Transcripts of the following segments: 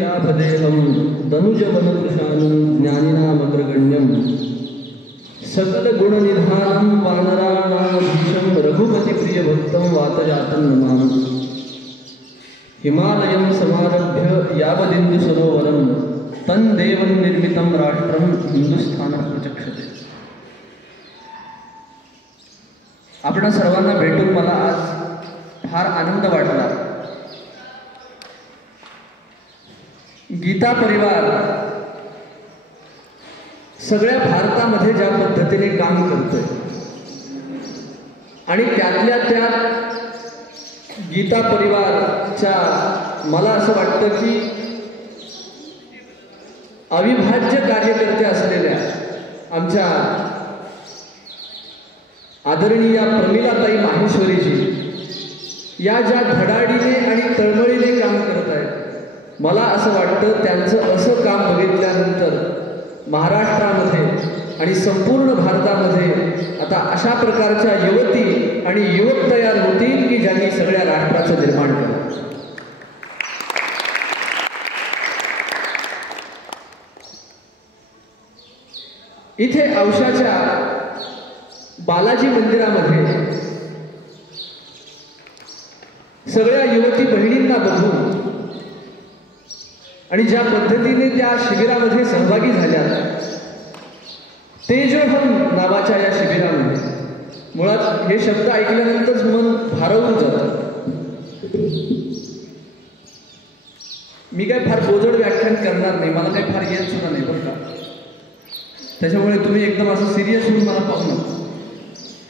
विलाभदेहं दनुजवनकृशानं ज्ञानिनामग्रगण्यं सकलगुणनिधानं वानराणाधीशं रघुपतिप्रियभक्तं वातजातं नमामि। हिमालयं समारभ्य यावदिन्दुसरोवरं तन्देवं निर्मितं राष्ट्रं हिंदुस्थानं प्रचक्षते। आपणा सर्वांना भेटून मला आज फार आनंद वाटला। गीता परिवार सगळ्या भारतामध्ये ज्या पद्धतीने काम करतोय आणि त्यातल्या त्यात गीता परिवारच्या मला असं वाटतं की अविभाज्य कार्यकर्ते असलेल्या आमच्या आदरणीय प्रमिलाताई माहेश्वरीजी या ज्या धडाडीने आणि तळमळीने काम करत आहेत, मला असं वाटतं त्यांचं असं काम बघितल्यानंतर महाराष्ट्रामध्ये आणि संपूर्ण भारतामध्ये आता अशा प्रकारच्या युवती आणि युवक तयार होतील की ज्यांनी सगळ्या राष्ट्राचं निर्माण केलं। इथे औशाच्या बालाजी मंदिरामध्ये सगळ्या युवती बहिणींना बघून आणि ज्या पद्धतीने त्या शिबिरामध्ये सहभागी झाल्या, तेजोहम नावाच्या या शिबिरामध्ये मुळात हे शब्द ऐकल्यानंतरच मन भारावून जातं। मी काय फार बोजड व्याख्यान करणार नाही, मला काही फार येत सुद्धा नाही बरं का, त्याच्यामुळे तुम्ही एकदम असं सिरियस होऊन मला पाहू नका।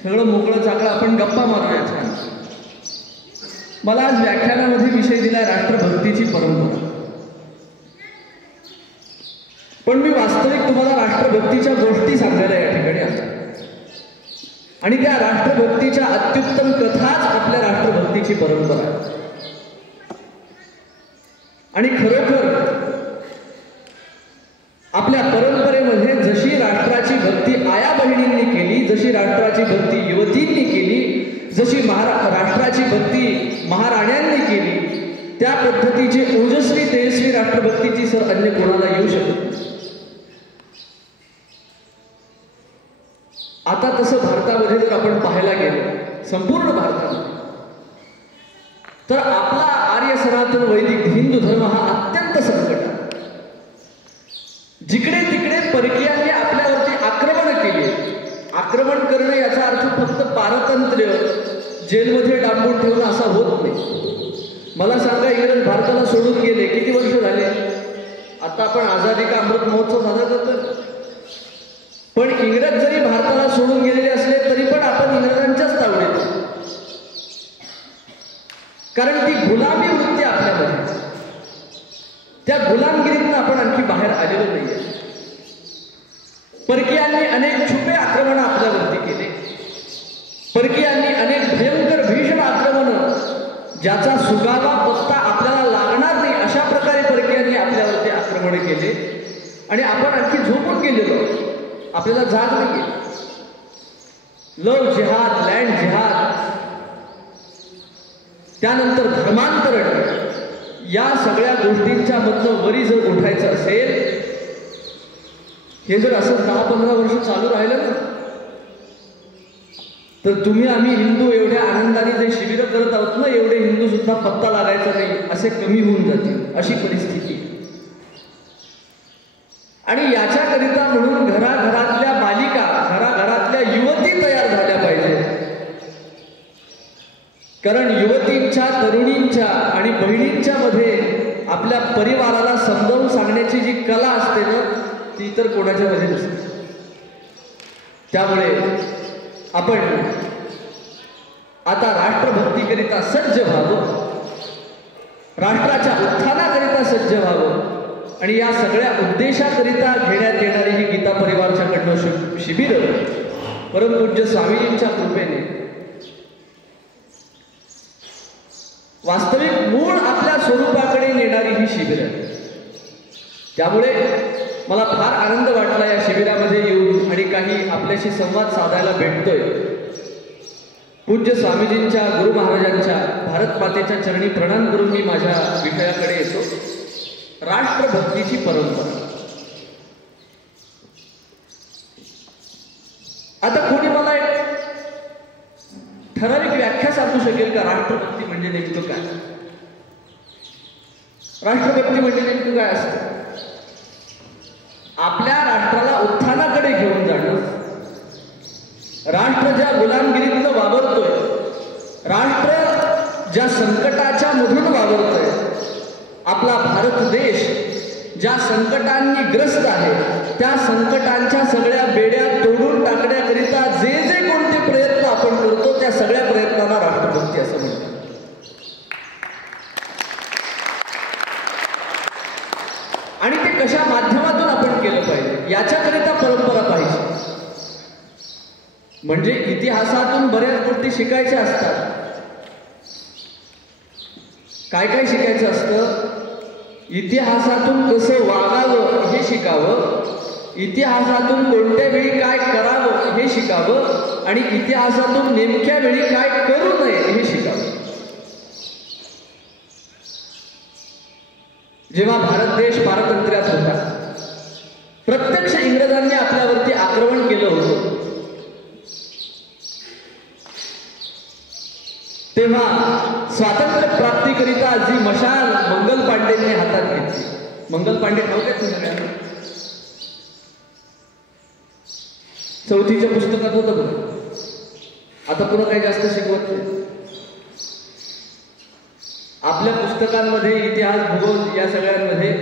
सगळं मोकळं चाकळं आपण गप्पा मारूया छान। मला आज व्याख्यानामध्ये विषय दिला राष्ट्रभक्तीची परंपरा, पण मी वास्तविक तुम्हाला राष्ट्रभक्तीच्या गोष्टी सांगायला या ठिकाणी आलो आणि त्या राष्ट्रभक्तीच्या अत्युत्तम कथाच आपल्या राष्ट्रभक्तीची परंपरा आहे। आणि खरोखर आपल्या परंपरेमध्ये जशी राष्ट्राची भक्ती आया बहिणींनी केली, जशी राष्ट्राची भक्ती युवतींनी केली, जशी राष्ट्राची भक्ती महाराण्यांनी केली, त्या पद्धतीची ओजस्वी तेजस्वी राष्ट्रभक्तीची सर अन्य कोणाला येऊ शकत नाही। आता तसं भारतामध्ये जर आपण पाहायला गेलो, संपूर्ण भारतामध्ये, तर आपला आर्य सनातन वैदिक हिंदू धर्म हा अत्यंत संकट आहे। जिकडे तिकडे परकीयांनी आपल्यावरती आक्रमण केले। आक्रमण करणं याचा अर्थ फक्त पारतंत्र्य जेलमध्ये डांबून ठेवणं असा होत नाही। मला सांगा, इंग्रज भारताला सोडून गेले किती वर्ष झाले? आता आपण आझादी का अमृत महोत्सव साजरा करतो, पण इंग्रज जरी भारताला सोडून गेलेले असले तरी पण आपण इंग्रजांच्याच तावडीत, कारण ती गुलामी वृत्ती आपल्यामध्ये, त्या गुलामगिरीतनं आपण आणखी बाहेर आलेलो नाहीये। परकीयांनी अनेक छुपे आक्रमण आपल्यावरती केले, परकीयांनी अनेक भयंकर भीषण आक्रमण ज्याचा सुगावा पत्ता आपल्याला लागणार नाही अशा प्रकारे परकीयांनी आपल्यावरती आक्रमण केले आणि आपण आणखी झोपून गेलेलो, आपल्याला जाग नाहीये। लव जिहाद, लँड जिहाद, त्यानंतर धर्मांतरण, या सगळ्या गोष्टींच्या मधनं वरी जर उठायचं असेल, हे जर असं 10-15 वर्ष चालू राहिलं ना, तर तुम्ही आम्ही हिंदू एवढ्या आनंदाने जे शिबिरं करत आहोत ना, एवढे हिंदू सुद्धा पत्ता लागायचा नाही, असे कमी होऊन जातील, अशी परिस्थिती। आणि याच्याकरिता म्हणून घराघरातल्या बालिका, घराघरातल्या युवती तयार झाल्या पाहिजेत, कारण युवतींच्या, तरुणींच्या आणि बहिणींच्या मध्ये आपल्या परिवाराला समजावून सांगण्याची जी कला असते ना, ती तर कोणाच्या मध्ये नसते। त्यामुळे आपण आता राष्ट्रभक्तीकरिता सज्ज व्हावं, राष्ट्राच्या उत्थानाकरिता सज्ज व्हावं आणि या सगळ्या उद्देशाकरिता घेण्यात येणारी ही गीता परिवारच्याकडनं शिबिर परमपूज्य स्वामीजींच्या कृपेने वास्तविक मूळ आपल्या स्वरूपाकडे नेणारी ही शिबिर आहे। त्यामुळे मला फार आनंद वाटला या शिबिरामध्ये येऊन आणि काही आपल्याशी संवाद साधायला भेटतोय। पूज्य स्वामीजींच्या, गुरु महाराजांच्या, भारत मातेच्या चरणी प्रणाम करून मी माझ्या विषयाकडे येतो। राष्ट्रभक्तीची परंपरा. आता कोणी मला एक ठराविक व्याख्या सांगू शकेल का राष्ट्रभक्ती म्हणजे नेमकं काय? राष्ट्रभक्ती म्हणजे नेमकं काय असतं? आपल्या राष्ट्राला उत्थानाकडे घेऊन जाणं, राष्ट्र ज्या गुलामगिरीतनं वावरतोय, राष्ट्र ज्या संकटाच्या मधून वावरतोय, आपला भारत देश ज्या संकटांनी ग्रस्त आहे, त्या संकटांच्या सगळ्या बेड्या तोडून टाकण्याकरिता जे जे कोणते प्रयत्न आपण करतो, त्या सगळ्या प्रयत्नांना राष्ट्रभक्ती असं म्हणतात. आणि ते कशा माध्यमातून आपण केलं पाहिजे याच्याकरिता परंपरा पाहिजे. म्हणजे इतिहासातून बऱ्याच गोष्टी शिकायच्या असतात. काय काय शिकायचं असतं? इतिहासातून कसं वागावं हे शिकावं, इतिहासातून कोणत्या वेळी काय करावं हे शिकावं, आणि इतिहासातून नेमक्या वेळी काय करू नये हे शिकावं. जेव्हा भारत देश पारतंत्र्यात होता, प्रत्यक्ष इंग्रजांनी आपल्यावरती आक्रमण केलं होतं, तेव्हा स्वातंत्र्य प्राप्तीकरिता जी मशाल मंगल पांडेंनी हातात घेतली. मंगल पांडे नव्हते सगळ्यांना, चौथीच्या पुस्तकात होतं बघ. आता पुन्हा काही जास्त शिकवत नाही. आपल्या पुस्तकांमध्ये इतिहास, भूगोल या सगळ्यांमध्ये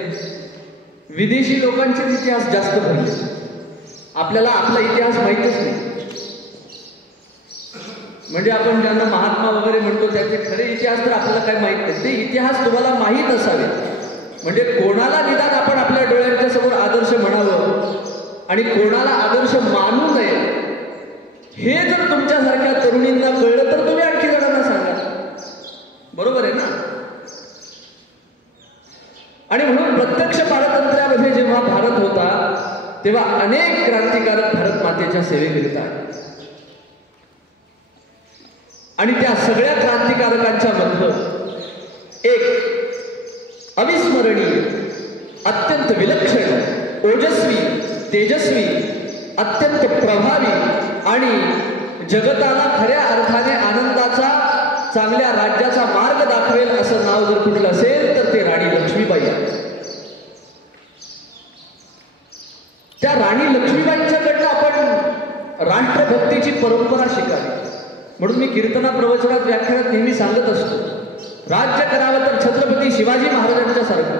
विदेशी लोकांचे इतिहास जास्त भरले. आपल्याला आपला इतिहास माहीतच नाही. म्हणजे आपण ज्यांना महात्मा वगैरे म्हणतो त्याचे खरे इतिहास तर आपल्याला काही माहीत नाही. ते इतिहास तुम्हाला माहीत असावे. म्हणजे कोणाला निदान आपण आपल्या डोळ्यांच्या समोर आदर्श म्हणावं आणि कोणाला आदर्श मानू नये, हे जर तुमच्यासारख्या तरुणींना कळलं तर तुम्ही आणखी जणांना सांगा. बरोबर आहे ना? आणि म्हणून प्रत्यक्ष पारतंत्र्यामध्ये जेव्हा भारत होता, तेव्हा अनेक क्रांतिकारक भारत मातेच्या सेवेकरिता आले. आणि त्या सगळ्या क्रांतिकारकांच्या मधलं एक अविस्मरणीय, अत्यंत विलक्षण, ओजस्वी, तेजस्वी, अत्यंत प्रभावी आणि जगताला खऱ्या अर्थाने आनंदाचा, चांगल्या राज्याचा मार्ग दाखवेल असं नाव जर कुठलं असेल तर ते राणी लक्ष्मीबाई आहे. त्या राणी लक्ष्मीबाईंच्याकडनं आपण राष्ट्रभक्तीची परंपरा शिकावी. म्हणून मी कीर्तना प्रवचनात, व्याख्यानात नेहमी सांगत असतो, राज्य करावं तर छत्रपती शिवाजी महाराजांच्या सारखं,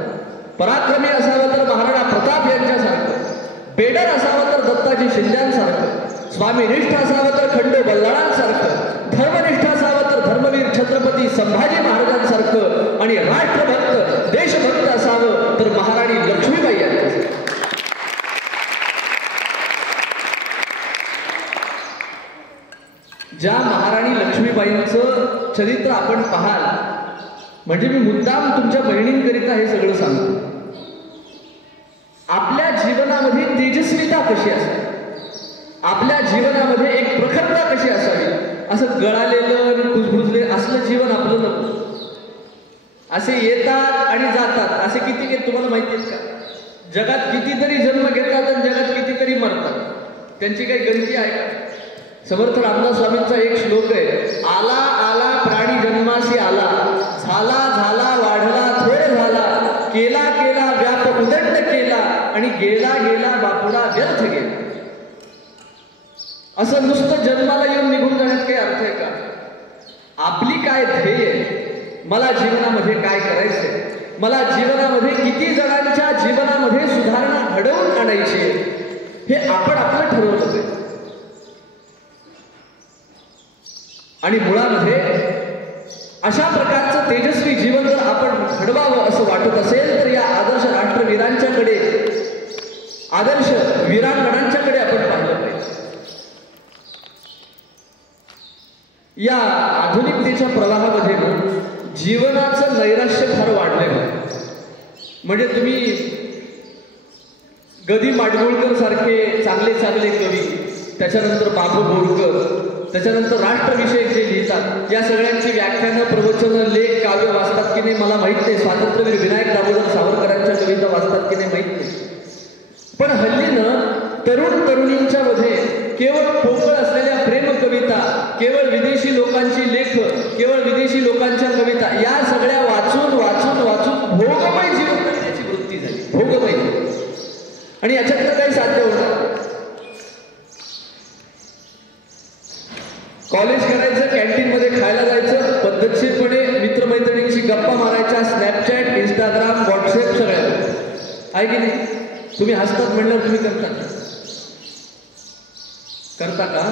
पराक्रमी असावं तर महाराणा प्रताप यांच्यासारखं, बेडर असावं तर दत्ताजी शिंद्यांसारखं, स्वामीनिष्ठ असावं तर खंडो बल्लाळांसारखं, धर्मनिष्ठ असावं तर धर्मवीर छत्रपती संभाजी महाराजांसारखं, आणि राष्ट्रभक्त, देशभक्त असावं तर महाराणी लक्ष्मीबाई यांच्यासारखं. ज्या महाराणी लक्ष्मीबाईंचं चरित्र आपण पाहाल, म्हणजे मी मुद्दाम तुमच्या बहिणींकरिता हे सगळं सांगतो. आपल्या जीवनामध्ये तेजस्विता कशी असावी, आपल्या जीवनामध्ये एक प्रखरता कशी असावी, असं गळालेलं कुजबुजले असलं जीवन आपलं नको. असे येतात आणि जातात, असे किती तुम्हाला माहिती आहेत का? जगात कितीतरी जन्म घेतात आणि जगात कितीतरी मरतात. त्यांची काही गणती आहे का? समर्थ रामदास स्वामींचा एक श्लोक आहे, आला आला प्राणी जन्माशी आला, झाला झाला वाढला थोर झाला, केला केला व्याप उदंड केला, आणि गेला गेला बापुडा व्यर्थ गेला. असं नुसतं जन्माला येऊन निघून जाण्यात काही अर्थ आहे का? आपली काय ध्येय, मला जीवनामध्ये काय करायचंय, मला जीवनामध्ये किती जणांच्या जीवनामध्ये सुधारणा घडवून आणायची, हे आपण आपलं ठरवलं पाहिजे. आणि मुळामध्ये अशा प्रकारचं तेजस्वी जीवन जर आपण घडवावं असं वाटत असेल तर या आदर्श राष्ट्रवीरांच्याकडे, आदर्श वीरांगणांच्याकडे आपण पाहिलं पाहिजे. या आधुनिकतेच्या प्रवाहामध्ये जीवनाचं नैराश्य फार वाढलेलं आहे. म्हणजे तुम्ही ग. दी. माडगूळकर सारखे चांगले चांगले कवी, त्याच्यानंतर बाबू बोरकर, त्याच्यानंतर राष्ट्रविषयक जे लिहितात या सगळ्यांची व्याख्यानं, प्रवचनं, लेख, काव्य वाचतात की नाही मला माहित नाही. स्वातंत्र्यवीर विनायक दामोदर सावरकरांच्या कविता वाचतात की नाही माहित नाही. पण हल्लीनं तरुण तरुणींच्या मध्ये केवळ पोकळ असलेल्या प्रेम कविता, केवळ विदेशी लोकांची लेख, केवळ विदेशी लोकांच्या कविता या सगळ्या वाचून वाचून वाचून भोगमय जीवन जगण्याची वृत्ती झाली. भोगमय. आणि याच्यातलं काही साध्य होणार. कॉलेज करायचं, कॅन्टीन मध्ये खायला जायचं, पद्धतशीरपणे मित्रमैत्रिणींशी गप्पा मारायच्या, स्नॅपचॅट, इंस्टाग्राम, व्हॉट्सअप सगळ्या आहे की नाही. तुम्ही हसतात म्हणल्यावर तुम्ही करता का?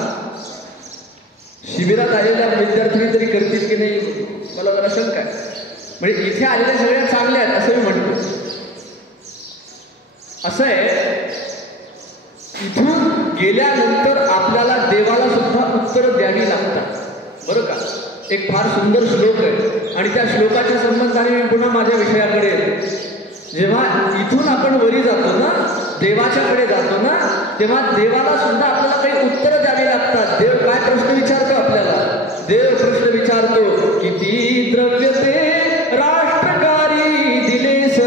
शिबिरात आलेल्या विद्यार्थी तरी करतील की नाही मला जरा शंका आहे. म्हणजे इथे आलेल्या सगळ्या चांगल्या आहेत असं मी म्हणतो. असं आहे, इथून गेल्यानंतर आपल्याला देवाला सुद्धा उत्तर द्यावी लागतात बरं का. एक फार सुंदर श्लोक आहे आणि त्या श्लोकाच्या संबंधाने मी पुन्हा माझ्या विषयाकडे येतो. जेव्हा इथून आपण वरी जातो ना, देवाच्याकडे जातो ना, तेव्हा देवाला सुद्धा आपल्याला काही उत्तर द्यावी लागतात. देव काय प्रश्न विचारतो आपल्याला? देव प्रश्न विचारतो, किती द्रव्य ते राष्ट्रकारी दिलेस,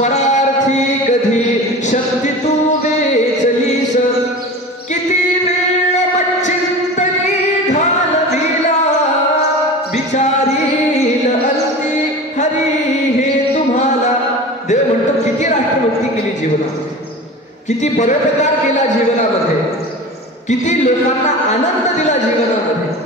परार्थी कधी शक्ती तू वेचलीस, किती वेळ मच्चिंतनी घालविला, विचारील अंती हरी हे तुम्हाला. देव म्हणतो किती राष्ट्रभक्ती केली जीवनात, किती परोपकार केला जीवनामध्ये, किती लोकांना आनंद दिला जीवनामध्ये.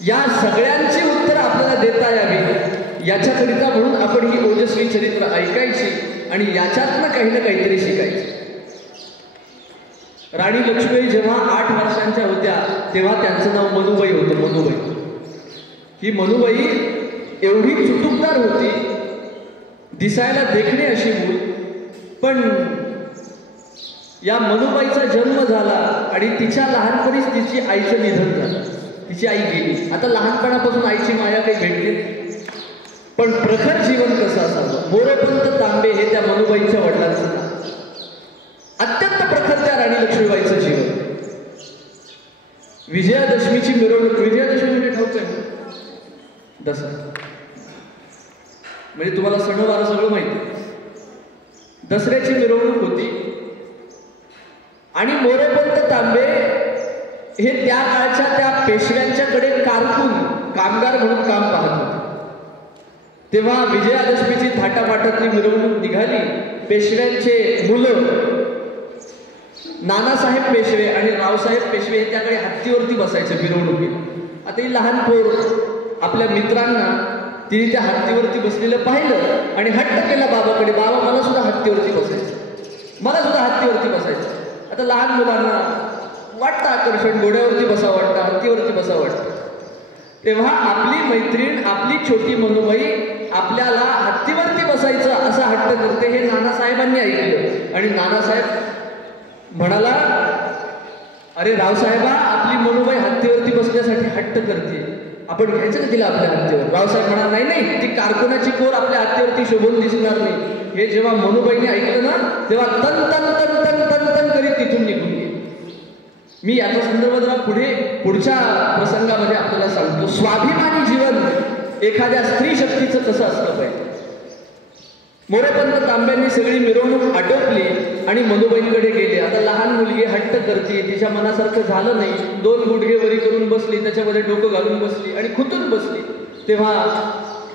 या सगळ्यांची उत्तर आपल्याला देता यावी याच्याकरिता म्हणून आपण ही ओजस्वी चरित्र ऐकायची आणि याच्यातनं काही ना काहीतरी शिकायचं. राणी लक्ष्मीबाई जेव्हा 8 वर्षांच्या होत्या तेव्हा त्यांचं नाव मनुबाई होतं. मनुबाई. ही मनुबाई एवढी चुटुकदार होती, दिसायला देखणे अशी मूल. पण या मनुबाईचा जन्म झाला आणि तिच्या लहानपणीच तिची आईचं निधन झालं. तिची आई गेली. आता लहानपणापासून आईची माया काही भेटली, पण प्रखर जीवन कसं असावं. मोरपंत तांबे हे त्या मनुबाईच्या वडिलांचं नाव. अत्यंत प्रखर त्या राणी लक्ष्मीबाईचं जीवन. विजयादशमीची मिरवणूक. विजयादशमी म्हणजे ठाऊक आहे दसरा, म्हणजे तुम्हाला सणवार सगळं माहिती. दसऱ्याची मिरवणूक होती आणि मोरपंत तांबे हे त्या काळच्या त्या पेशव्यांच्याकडे कारकून, कामगार म्हणून काम पाहत होते. तेव्हा विजयादशमीची थाटामाटातली मिरवणूक निघाली. पेशव्यांचे मुलं नानासाहेब पेशवे आणि रावसाहेब पेशवे हे त्याकडे हत्तीवरती बसायचे मिरवणुकीत. आता ही लहान पोर आपल्या मित्रांना तिने त्या हत्तीवरती बसलेलं पाहिलं आणि हट्ट केला बाबाकडे, बाबा मला सुद्धा हत्तीवरती बसायचं, मला सुद्धा हत्तीवरती बसायचं. आता लहान मुलांना वाटतं आकर्षण, घोड्यावरती बसावं वाटतं, हत्तीवरती बसावं वाटतं. तेव्हा आपली मैत्रीण, आपली छोटी मनुबाई आपल्याला हत्तीवरती बसायचं असा हट्ट करते. हे नानासाहेबांनी ऐकलं आणि नानासाहेब म्हणाला, अरे रावसाहेबा, आपली मनुबाई हत्तीवरती बसण्यासाठी हट्ट करते, आपण घ्यायचं का तिला आपल्या हत्तीवर? रावसाहेब म्हणाला, नाही नाही, ती कारकुनाची पोर आपल्या हत्तीवरती शोभून दिसणार नाही. हे जेव्हा मनुबाईने ऐकलं ना, तेव्हा तन तन तन तन तन तन करीत तिथून निघून गेली. मी याचा संदर्भ जरा पुढच्या प्रसंगामध्ये आपल्याला सांगतो. स्वाभिमानी जीवन एखाद्या स्त्री शक्तीचं कसं असलं पाहिजे. मोरपंत तांब्यांनी सगळी मिरवणूक आटोपली आणि मनुबाईंकडे गेले. आता लहान मुलगी हट्ट करते, तिच्या मनासारखं झालं नाही. 2 गुडघे वरी करून बसली, त्याच्यामध्ये डोकं घालून बसली आणि खुतून बसली. तेव्हा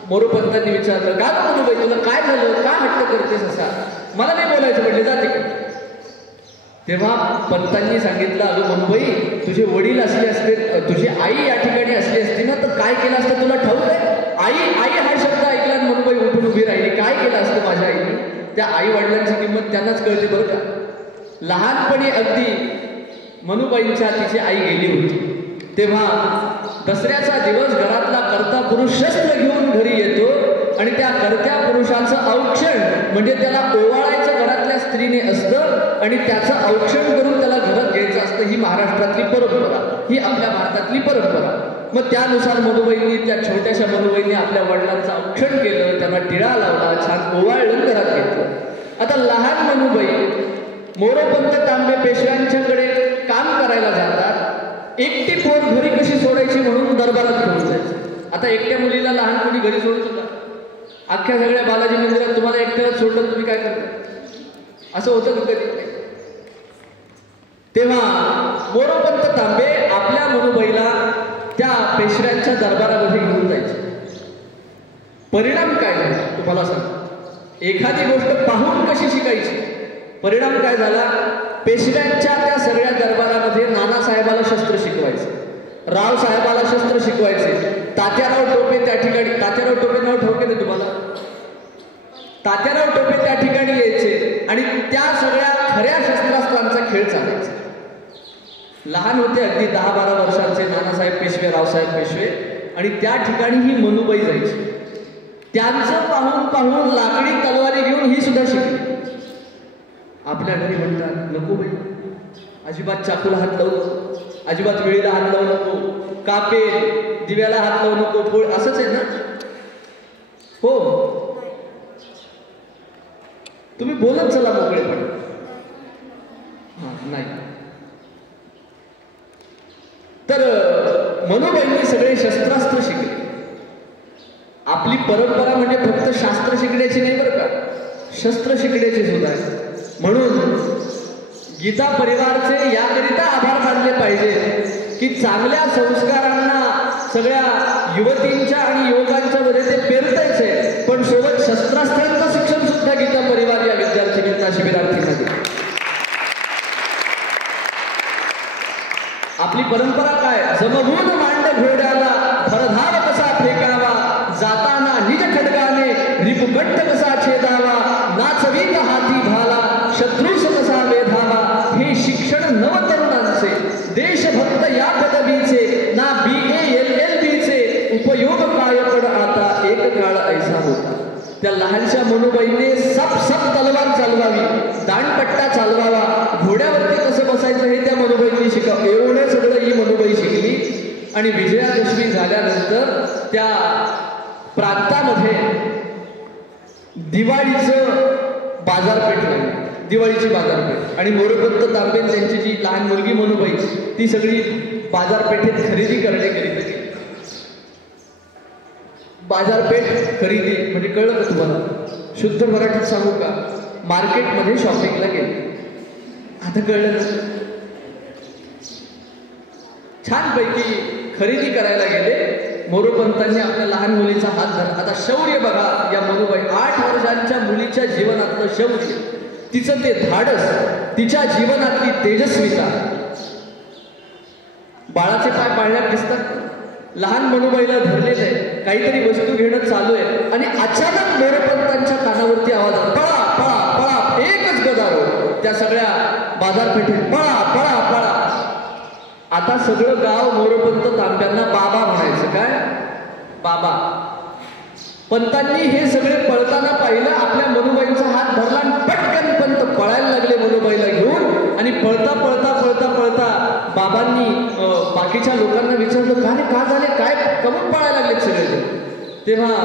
मोरपंतांनी विचारलं, का मनुबाई तुला काय झालं, का हट्ट करतेस असा? मला नाही बोलायचं म्हटले, जाते. तेव्हा पंतांनी सांगितलं, अगं मनुबाई, तुझे वडील असले असते, तुझी आई या ठिकाणी असली असती ना, तर काय केलं असतं तुला ठाऊक आहे? आई आई हा शब्द ऐकला मनुबाई उठून उभी राहिली. काय केलं असतं माझ्या आईने? त्या आई वडिलांची किंमत त्यांनाच कळते बरं का. लहानपणी अगदी मनुबाईंच्या तिची आई गेली होती. तेव्हा दसऱ्याचा दिवस घरातला कर्ता पुरुष शस्त्र घेऊन घरी येतो आणि त्या कर्त्या पुरुषाचं औक्षण म्हणजे त्याला ओवाळायचं घरातल्या स्त्रीने असतं आणि त्याचं औक्षण करून त्याला घरात घ्यायचं असतं. ही महाराष्ट्रातली परंपरा, ही आपल्या भारतातली परंपरा. मग त्यानुसार मनुबाईंनी, त्या छोट्याशा मनुबाईंनी आपल्या वडिलांचं औक्षण केलं, त्यांना टिळा लावला, छान ओवाळून घरात घेतलं. आता लहान मनुबाई मोरपंत तांबे पेशव्यांच्याकडे काम करायला जातात, एकटी पोर घरी कशी सोडायची म्हणून दरबारात घेऊन जायचं. आता एकट्या मुलीला लहान मुली घरी सोडू शकता? अख्ख्या सगळ्या बालाजी मंदिरात तुम्हाला एकट्याला सोडलं तुम्ही काय करता? असं होतं का कधी? तेव्हा मोरोपंत तांबे आपल्या मनुबाईला त्या पेशव्यांच्या दरबारामध्ये घेऊन जायचे. परिणाम काय झाला तुम्हाला सांग. एखादी गोष्ट पाहून कशी शिकायची, परिणाम काय झाला? पेशव्यांच्या त्या सगळ्या दरबारामध्ये नानासाहेबाला शस्त्र शिकवायचे, रावसाहेबाला शस्त्र शिकवायचे. तात्याराव टोपे त्या ठिकाणी, तात्याराव टोपे नाव ठोके ना तुम्हाला, तात्याराव टोपे त्या ठिकाणी यायचे आणि त्या सगळ्या खऱ्या शस्त्रास्त्रांचा खेळ चालायचा. लहान होते अगदी 10-12 वर्षांचे नानासाहेब पेशवे, रावसाहेब पेशवे, आणि त्या ठिकाणी ही मनुबाई जायची. त्यांचं पाहून पाहून लाकडी तलवारी घेऊन ही सुद्धा शिकली. आपल्या घरी म्हणतात नको बाई, अजिबात चाकूला हात लावू नको, अजिबात वेळीला हात लावू नको, कापेल दिव्याला हात लावू नको, पोळ, असंच आहे ना? हो, तुम्ही बोलत चला मोकळेपणे. हा नाही तर मनुबाईंनी सगळे शस्त्रास्त्र शिकले. आपली परंपरा म्हणजे फक्त शास्त्र शिकण्याची नाही बरं का, शस्त्र शिकण्याची सुद्धा आहे. म्हणून गीता परिवारचे याकरिता आभार मानले पाहिजे की चांगल्या संस्कारांना सगळ्या युवतींच्या आणि युवकांच्या मध्ये ते पेरतायच आहे, पण सोबत शस्त्रास्त्रांचं शिक्षण सुद्धा गीता परिवार या विद्यार्थ्यांना शिबिरार्थींना दिलं. आपली परंपरा काय? जमवून मांड घोड्याला भरधाव कसा फेकावा, जाताना निज खडगाने रिपुगट्ट कसा छेदावा, नाचवीत हाती भाला शत्रूस कसा वेधावा. हे शिक्षण नवतरुणांचे, देशभक्त या पदवीचे, ना BA LLB चे उपयोग काय पण आता एक काळ ऐसा होता. त्या लहानशा मनुबाईने सप तलवार चालवावी, दांडपट्टा चालवावा, घोड्यावरती कसं बसायचं हे त्या मनुबाईंनी शिकावं. एवढं सगळं ही मनुबाई शिकली. आणि विजयादशमी झाल्यानंतर त्या प्रांतामध्ये दिवाळीचं बाजारपेठ लागली, दिवाळीची बाजारपेठ. आणि मोरोपंत तांबे त्यांची जी लहान मुलगी मनुबाई ती सगळी बाजारपेठेत खरेदी करण्याकरिता गेली. बाजारपेठ खरेदी म्हणजे कळलं का तुम्हाला? शुद्ध मराठीत सांगू का? मार्केटमध्ये शॉपिंगला गेले. आता कळलं ना? छानपैकी खरेदी करायला गेले. मोरोपंतांनी आपल्या लहान मुलीचा हात धरला. आता शौर्य बघा या मनुबाई, 8 वर्षांच्या मुलीच्या जीवनातलं शौर्य, तिचं ते धाडस, तिच्या जीवनातली तेजस्विता. बाळाचे पाय पाळण्यात दिसतात. लहान मनुबाईला धरलेलं आहे, काहीतरी वस्तू घेणं चालू आहे आणि अचानक मोरोपंतांच्या कानावरती आवाज आला, पळा पळा पळा. एकच गदारोळ त्या सगळ्या बाजारपेठेत, पळा पळा पळा. आता सगळं गाव मोरोपंत तांब्यांना बाबा म्हणायचं. काय बाबा? पंतांनी हे सगळे पळताना पाहिलं, आपल्या मनुबाईंचा हात धरला आणि पटकन पंत पळायला लागले मनुबाईला घेऊन. आणि पळता पळता पळता पळता बाबांनी बाकीच्या लोकांना विचारलं, का रे, का झाले, काय कमून पळायला लागले सगळे? तेव्हा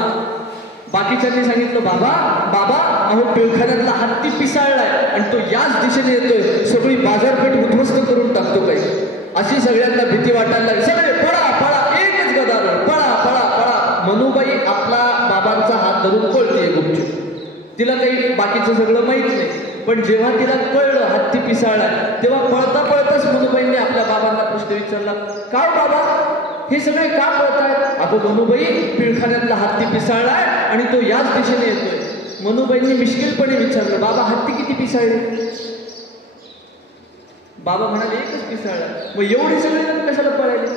बाकीच्यांनी सांगितलं, बाबा बाबा अहो पिळखान्यातला हत्ती पिसाळलाय आणि तो याच दिशेने येतोय, सगळी बाजारपेठ उद्ध्वस्त करून टाकतो काही. अशी सगळ्यांना भीती वाटायला लागली. सगळे पळा पळा, एकच गदारोळ, पळा पळा पळा. मनुबाई आपला बाबांचा हात धरून पळते गुपचूप. तिला काही बाकीचं सगळं माहित नाही, पण जेव्हा तिला कळलं हत्ती पिसाळला, तेव्हा पळता पळताच मनुबाईंनी आपल्या बाबांना प्रश्न विचारला, का बाबा हे सगळे का पळतायत? अगं मनुबाई, पिळखान्यातला हत्ती पिसाळलाय आणि तो याच दिशेने येतोय. मनुबाईंनी मिश्किलपणे विचारलं, बाबा हत्ती किती पिसाळले? बाबा म्हणाले, एकच पिसाळला. मग एवढे सगळे जण कशाला पळाले?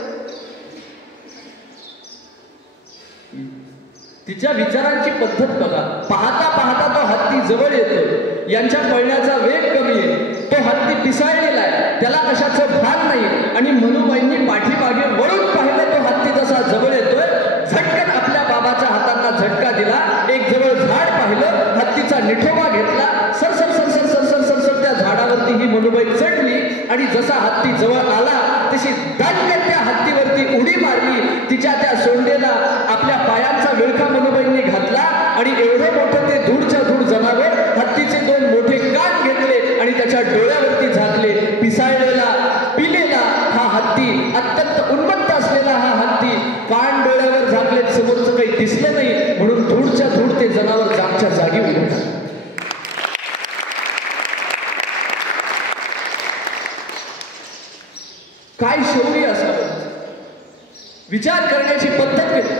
तिच्या विचारांची पद्धत बघा. पाहता पाहता तो हत्ती जवळ येतो, यांच्या पळण्याचा वेग कमी आहे, तो हत्ती पिसाळलेला आहे, त्याला कशाचं भान नाही. आणि मनुबाईंनी पाठीमागे वळून पाहिलं, तो हत्ती जसा जवळ येतोय, झटकन आपल्या बाबाच्या हातांना झटका दिला. एक जवळ झाड पाहिलं, हत्तीचा निठोबा घेतला, सरसर सरसर सरसर सरसर त्या झाडावरती ही मनुबाई चढली. आणि जसा हत्ती जवळ आला तशी दांडक्यात त्या हत्तीवरती उडी मारली. तिच्या त्या सोंडेला आपल्या पायांचा विळखा मनुबाईंनी घातला आणि एवढं मोठं ते धूळच्या धूळ जनावर, हत्तीचे 2 मोठे कान घेतले आणि त्याच्या डोळ्यावरती झाकले. पिसाळलेला काय शौर्य असावं, विचार करण्याची पद्धत कशी.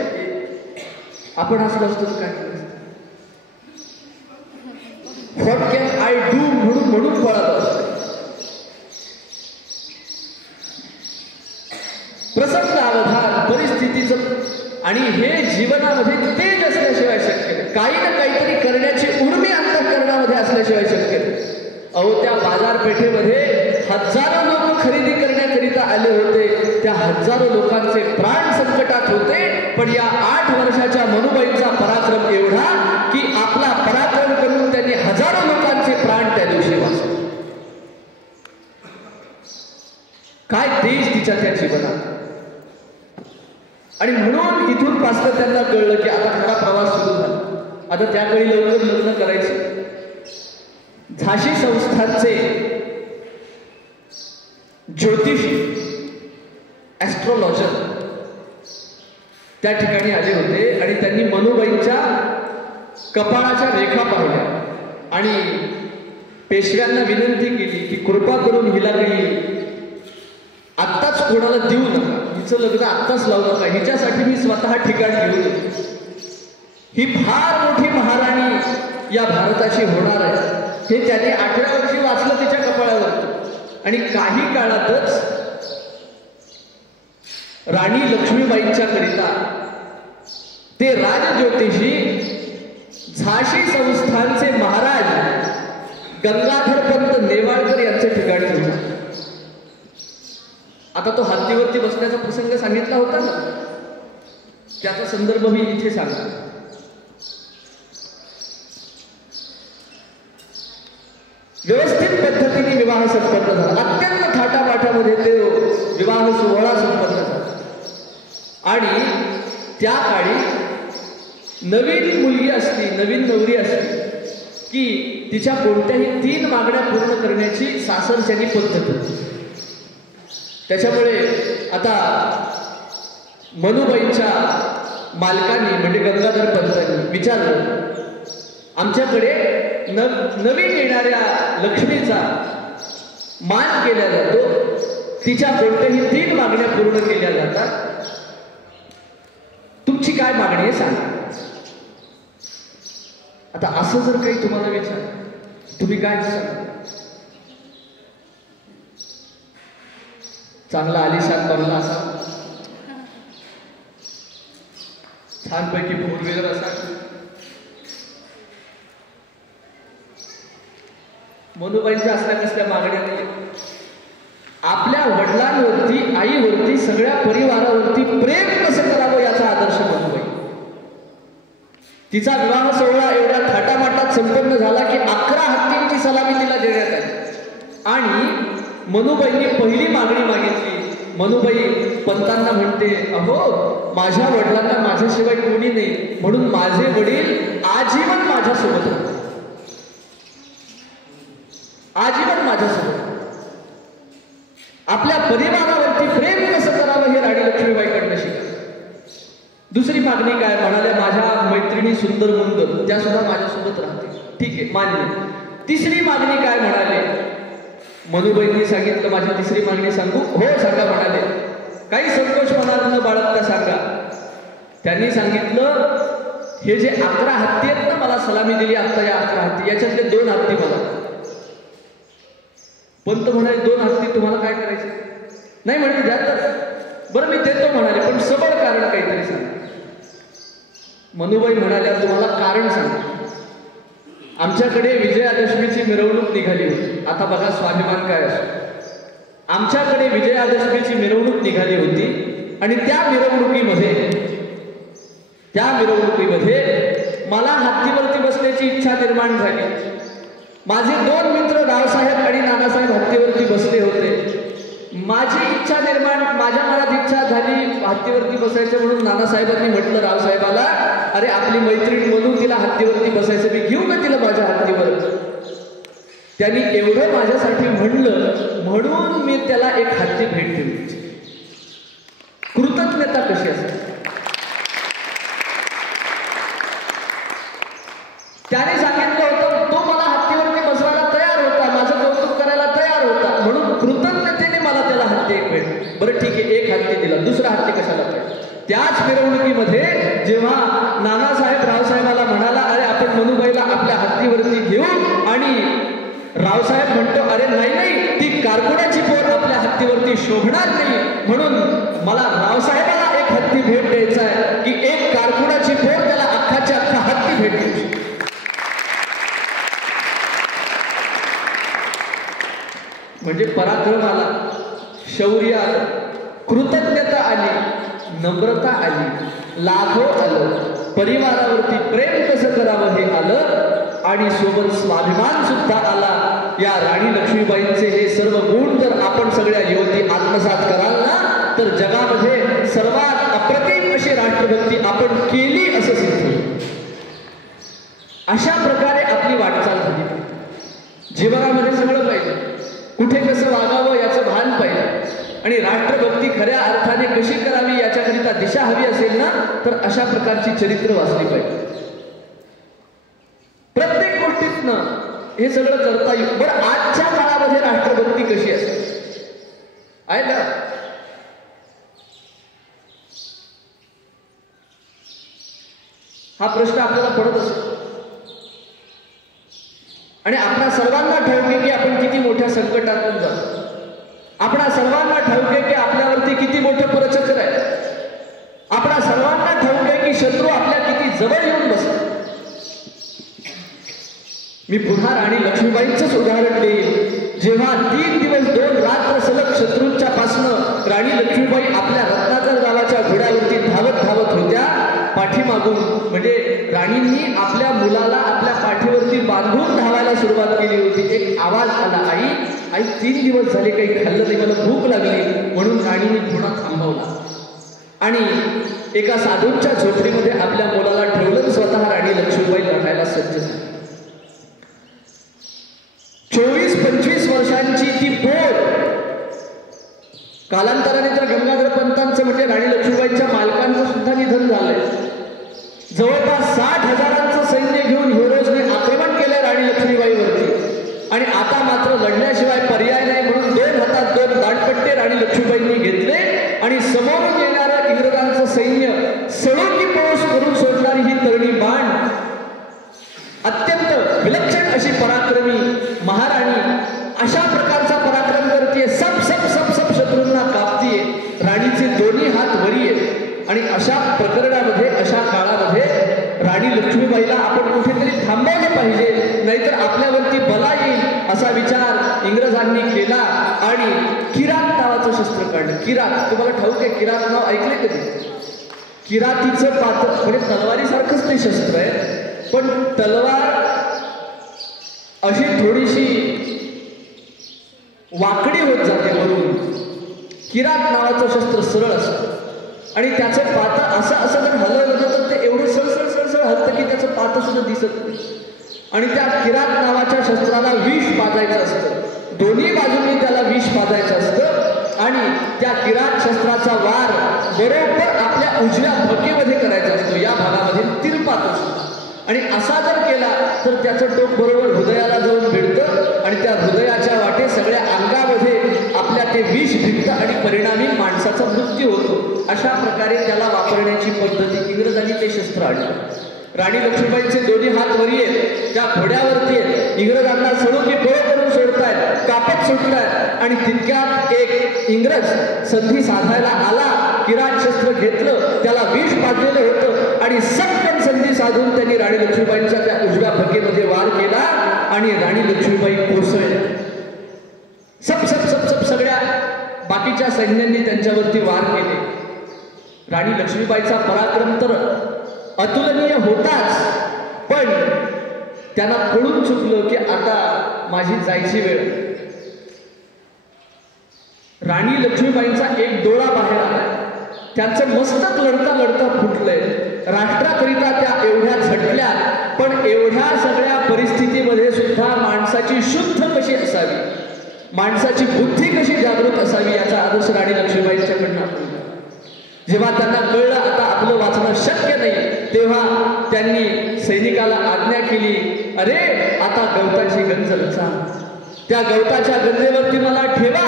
आपण असलो असतो तर काय करायचं? व्हॉट कॅन आय डू म्हणून म्हणून पळत असतो. प्रसंग अवधान परिस्थितीचं आणि हे जीवनामध्ये तेज असल्याशिवाय शक्य नाही. काही ना काहीतरी करण्याची उर्मी अंतःकरणामध्ये असल्याशिवाय शक्य नाही. अहो, त्या बाजारपेठेमध्ये हजारो लोक खरेदी करण्याकरिता आले होते. त्या हजारो लोकांचे प्राण संकटात होते. पण या 8 वर्षाच्या मनुबाईंचा पराक्रम एवढा की आपला पराक्रम करून त्यांनी हजारो लोकांचे प्राण त्या दिवशी वाचवले. काय तेज तिच्या त्या जीवनात. आणि म्हणून इथून पासून त्यांना कळलं की आता खरा प्रवास सुरू झाला. आता त्यावेळी लवकर लग्न करायचे. झाशी संस्थानचे ज्योतिषी ॲस्ट्रॉलॉजर त्या ठिकाणी आले होते आणि त्यांनी मनुबाईंच्या कपाळाच्या रेखा पाहिल्या आणि पेशव्यांना विनंती केली की कृपा करून हिला काही आत्ताच कोणाला देऊ नका, हिचं लग्न आत्ताच लावू नका, हिच्यासाठी मी स्वतः ठिकाण घेऊन येतो. ही फार मोठी महाराणी या भारताची होणार आहे हे त्याने 18 वर्षी वाचलं तिच्या कपाळावर. आणि काही काळातच राणी लक्ष्मीबाईंच्या करिता ते राजज्योतिषी झाशी संस्थानचे महाराज गंगाधरपंत नेवाळकर यांचे ठिकाणी होते. आता तो हत्तीवरती बसण्याचा प्रसंग सांगितला होता ना, त्याचा संदर्भ मी इथे सांगतो. व्यवस्थित पद्धतीने विवाह संपन्न झाला. अत्यंत थाटामाटामध्ये ते विवाह सोहळा संपन्न झाला. आणि त्या काळी नवीन मुलगी असली, नवीन नवरी असली की तिच्या कोणत्याही 3 मागण्या पूर्ण करण्याची सासरच्यानी पद्धत होती. त्याच्यामुळे आता मनुबाईंच्या मालकांनी म्हणजे गंगाधर पंतांनी विचारलं, आमच्याकडे नवीन येणाऱ्या लक्ष्मीचा मान केला जातो, तिच्या कोणत्याही 3 मागण्या पूर्ण केल्या जातात, तुमची काय मागणी आहे सांगा. आता असं जर काही तुम्हाला विचार, तुम्ही काय सांगा? चांगला आलिशान बंगला असा, छानपैकी 4 व्हीलर असा, मनुबाईंच्या असल्या कसल्या मागण्या नाही. आपल्या वडिलांवरती, आईवरती, सगळ्या परिवारावरती प्रेम कसं करावं याचा आदर्श मनुबाई. तिचा विवाह सोहळा एवढ्या थाटामाटात संपन्न झाला की 11 हत्तींची सलामी तिला देण्यात आली. आणि मनुबाईंनी पहिली मागणी मागितली. मनुबाई पंतांना म्हणते, अहो माझ्या वडिलांना माझ्याशिवाय कोणी नाही, म्हणून माझे वडील आजीवन माझ्यासोबत राहतात, आजीवन माझ्यासोबत. आपल्या परिवारावरती प्रेम कसं करावं हे राणी लक्ष्मीबाईकडनं शिका. दुसरी मागणी काय म्हणाल्या, माझ्या मैत्रिणी सुंदर मुंदर त्या सुद्धा माझ्यासोबत राहते. ठीक आहे, मान्य. तिसरी मागणी काय म्हणाले, मनुबाईंनी सांगितलं माझी तिसरी मागणी सांगू? हो सांगा म्हणाले. काही संकोच मनात न बाळगता सांगा. त्यांनी सांगितलं, हे जे 11 हत्ती आहेत ना, मला सलामी दिली आता या 11 हत्ती, याच्यातले 2 हत्ती मला. पंत म्हणाले, 2 हत्ती तुम्हाला काय करायचे? नाही म्हणाले, द्या तर. बरं मी देतो म्हणाले, पण सबळ कारण काहीतरी सांगा. मनुबाई म्हणाल्या, तुम्हाला कारण सांगा. आमच्याकडे विजयादशमीची मिरवणूक निघाली होती. आता बघा स्वाभिमान काय असतो. आमच्याकडे विजयादशमीची मिरवणूक निघाली होती आणि त्या मिरवणुकीमध्ये मला हत्तीवरती बसण्याची इच्छा निर्माण झाली. माझे 2 मित्र रावसाहेब आणि नानासाहेब हत्तीवरती बसले होते. माझी इच्छा निर्माण, माझ्या मनात इच्छा झाली हत्तीवरती बसायचं, म्हणून नानासाहेबांनी म्हटलं रावसाहेबाला, अरे आपली मैत्रीण म्हणून तिला हत्तीवरती बसायचं, मी घेऊ का तिला माझ्या हत्तीवर? त्यांनी एवढं माझ्यासाठी म्हणलं म्हणून मी त्याला एक हत्ती भेट दिली. कृतज्ञता कशी असते. त्याने सांगितलं होतं, तो मला हत्तीवरती बसवायला तयार होता, माझं कौतुक करायला तयार होता, म्हणून कृतज्ञतेने मला त्याला हत्ती भेट. बरं ठीक आहे, एक हत्ती दिला, दुसरा हत्ती कशाला पाहिजे? त्याच मिरवणुकीमध्ये जेव्हा नानासाहेब रावसाहेबाला म्हणाला, अरे आपण मनुबाईला आपल्या हत्तीवरती घेऊ, आणि रावसाहेब म्हणतो, अरे नाही नाही, ती कारकुनाची पोर आपल्या हत्तीवरती शोभणार नाही, म्हणून मला रावसाहेबाला एक हत्ती भेट द्यायचा आहे की एक कारकुनाची पोर त्याला अख्खाच्या अख्खा हत्ती भेट द्यायची. म्हणजे पराक्रम आला, शौर्य आलं, कृतज्ञता आली, नम्रता आली, लाभो आलं, परिवारावरती प्रेम कसं करावं हे आलं, आणि सोबत स्वाभिमान सुद्धा आला. या राणी लक्ष्मीबाईंचे हे सर्व गुण जर आपण सगळ्या युवती आत्मसात कराल ना, तर जगामध्ये सर्वात अप्रतिम अशी राष्ट्रभक्ती आपण केली असं सिद्ध होईल. अशा प्रकारे आपली वाटचाल झाली. जीवनामध्ये सगळं पाहिजे, कुठे कसं वागावं याचं भान पाहिजे, आणि राष्ट्रभक्ती खऱ्या अर्थाने कशी करावी याच्याकरिता दिशा हवी असेल ना, तर अशा प्रकारची चरित्र वाचली पाहिजे. प्रत्येक गोष्टीतनं हे सगळं करता येईल. बरं, आजच्या काळामध्ये राष्ट्रभक्ती कशी असेल आहे ना? हा प्रश्न आपल्याला पडत असेल, आणि आपल्या सर्वांना ठाऊक आहे की आपण किती मोठ्या संकटातून जातो. आपणा सर्वांना ठाऊक आहे की आपल्यावरती किती मोठं परचक्र आहे. आपणा सर्वांना ठाऊक आहे की शत्रू आपल्या किती जवळ येऊन बसतो. मी पुन्हा राणी लक्ष्मीबाईंचंच उदाहरण देईन. जेव्हा 3 दिवस 2 रात्र सलग शत्रूंच्या पासनं राणी लक्ष्मीबाई आपल्या रत्नाकर गावाच्या घोड्यावरती धावत धावत होत्या, पाठीमागून म्हणजे राणींनी आपल्या मुलाला आपल्या पाठीवरती बांधून धावायला सुरुवात केली होती. एक आवाज आला, आई आई 3 दिवस झाले काही खाल्लं नाही, मला भूक लागली, म्हणून राणींनी पुन्हा थांबवला आणि एका साधूंच्या झोपडीमध्ये आपल्या मुलाला ठेवलं. स्वतः राणी लक्ष्मीबाई लढायला सज्ज झाली. 24-25 वर्षांची ती पोर कालांतराने तर गंगाधर पंतांचं म्हणजे राणी लक्ष्मीबाईंच्या मालकांचं सुद्धा निधन झालंय. जवळपास 60,000 सैन्य घेऊन हिरोजने आक्रमण केलंय राणी लक्ष्मीबाईवरती, आणि आता मात्र लढण्याशिवाय पर्याय नाही म्हणून 2 हातात 2 दांडपट्टे राणी लक्ष्मीबाईंनी घेतले, आणि समोरून येणारं इंग्रजांचं सैन्य सळोकी पळूस करून सोडणारी ही तरुणी बाण, अत्यंत विलक्षण अशी पराक्रमी महाराणी अशा प्रकारचा पराक्रम करतीये. सब सब सब सब शत्रूंना कापतीये. राणीचे दोन्ही हात वरी आहेत, आणि अशा प्रकरणामध्ये अशा काळामध्ये राणी लक्ष्मीबाईला आपण कुठेतरी थांबवलं पाहिजे, नाहीतर आपल्यावरती बला येईल असा विचार इंग्रजांनी केला, आणि किरात नावाचं शस्त्र काढलं. किरात तुम्हाला ठाऊक आहे, किरात नाव ऐकले कधी? किरातीचं पात्र म्हणजे तलवारीसारखंच ते शस्त्र आहे, पण तलवार अशी थोडीशी वाकडी होत जाते वरून. किरात नावाचं शस्त्र सरळ असतं, आणि त्याचं पातं असं जर हलवलं तर ते एवढं सळसळ सळसळ हलतं की त्याचं पातं सुद्धा दिसत नाही. आणि त्या किरात नावाच्या शस्त्राला विष पाजायचं असतं, दोन्ही बाजूंनी त्याला विष पाजायचं असतं, आणि त्या किरात शस्त्राचा वार बरोबर आपल्या उजव्या भकेमध्ये करायचा असतो, या भागामध्ये तिरपात असतो, आणि असा जर केला तर त्याचं टोक बरोबर हृदयाला जाऊन भिडतं, आणि त्या हृदयाच्या वाटे सगळ्या अंगामध्ये आपल्या ते विष भिडतं, आणि परिणामी माणसाचा मृत्यू होतो. अशा प्रकारे त्याला वापरण्याची पद्धती इंग्रजांनी ते शस्त्र आणलं. राणी लक्ष्मीबाईंचे दोन्ही हात वरी आहेत, त्या घोड्यावरती आहेत, इंग्रजांना सळोकी पळ करून सोडतायत, कापत सुटतायत, आणि तितक्यात एक इंग्रज संधी साधायला आला. किरात शस्त्र घेतलं, त्याला विष पाजलेलं होतं, आणि सटकन संधी साधून त्यांनी राणी लक्ष्मीबाईंच्या त्या उजव्या भकेमध्ये वार केला, आणि राणी लक्ष्मीबाई कोसळल्या. सब सब सब सब सगळ्या बाकीच्या सैन्यांनी त्यांच्यावरती वार केले. राणी लक्ष्मीबाईचा पराक्रम तर अतुलनीय होताच, पण त्यांना कळून चुकलं की आता माझी जायची वेळ. राणी लक्ष्मीबाईंचा एक डोळा बाहेर आला, त्यांचं मस्तक लढता लढता फुटलंय. राष्ट्राकरिता त्या एवढ्या झटल्या, पण एवढ्या सगळ्या परिस्थितीमध्ये सुद्धा माणसाची शुद्ध कशी असावी, माणसाची बुद्धी कशी जागृत असावी याचा आदर्श राणी लक्ष्मीबाईंच्याकडनं आपण. जेव्हा त्यांना कळलं आता आपलं वाचणं शक्य नाही, तेव्हा त्यांनी सैनिकाला आज्ञा केली, अरे आता गवताची गंज रचा. त्या गवताच्या गंजेवरती मला ठेवा